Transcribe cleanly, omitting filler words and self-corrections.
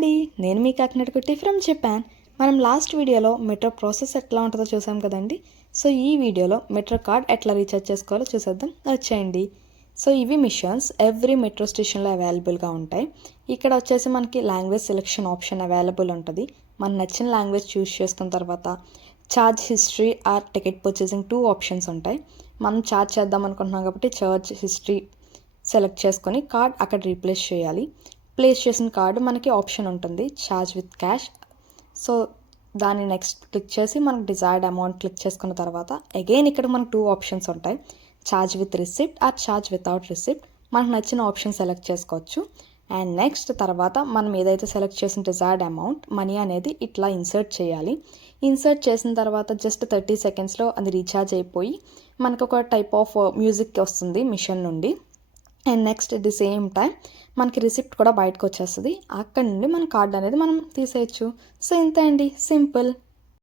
అండి, నేను మీ కాకినాడ కుట్టి ఫ్రమ్ జపాన్. మనం లాస్ట్ వీడియోలో మెట్రో ప్రాసెస్ ఎట్లా ఉంటుందో చూసాం కదండి. సో ఈ వీడియోలో మెట్రో కార్డ్ ఎట్లా రీఛార్జ్ చేసుకోవాలో చూసేద్దాం, వచ్చేయండి. సో ఇవి మిషన్స్ ఎవ్రీ మెట్రో స్టేషన్లో అవైలబుల్గా ఉంటాయి. ఇక్కడ వచ్చేసి మనకి లాంగ్వేజ్ సెలెక్షన్ ఆప్షన్ అవైలబుల్ ఉంటుంది. మన నచ్చిన లాంగ్వేజ్ చూస్ చేసుకున్న తర్వాత charge history or ticket purchasing 2 options ఉంటాయి. మనం ఛార్జ్ చేద్దాం అనుకుంటున్నాం కాబట్టి ఛార్జ్ హిస్టరీ సెలెక్ట్ చేసుకొని కార్డ్ అక్కడ రీప్లేస్ చేయాలి. ప్లేస్ చేసిన కార్డు మనకి ఆప్షన్ ఉంటుంది ఛార్జ్ విత్ క్యాష్. సో దాన్ని నెక్స్ట్ క్లిక్ చేసి మనకు డిజైర్డ్ అమౌంట్ క్లిక్ చేసుకున్న తర్వాత అగైన్ ఇక్కడ మనకు 2 ఆప్షన్స్ ఉంటాయి, charge with receipt or charge without receipt. మనకు నచ్చిన ఆప్షన్ సెలెక్ట్ చేసుకోవచ్చు. అండ్ నెక్స్ట్ తర్వాత మనం ఏదైతే సెలెక్ట్ చేసిన డిజైర్డ్ అమౌంట్ మనీ అనేది ఇట్లా ఇన్సర్ట్ చేయాలి. ఇన్సర్ట్ చేసిన తర్వాత జస్ట్ 30 సెకండ్స్లో అది రీఛార్జ్ అయిపోయి మనకు ఒక టైప్ ఆఫ్ మ్యూజిక్ వస్తుంది మిషన్ నుండి. And next at the same time మనకి రిసిప్ట్ కూడా బయటకు వచ్చేస్తుంది. అక్కడ నుండి మన కార్డ్ అనేది మనం తీసేయచ్చు. సో ఇంతే అండి, సింపుల్.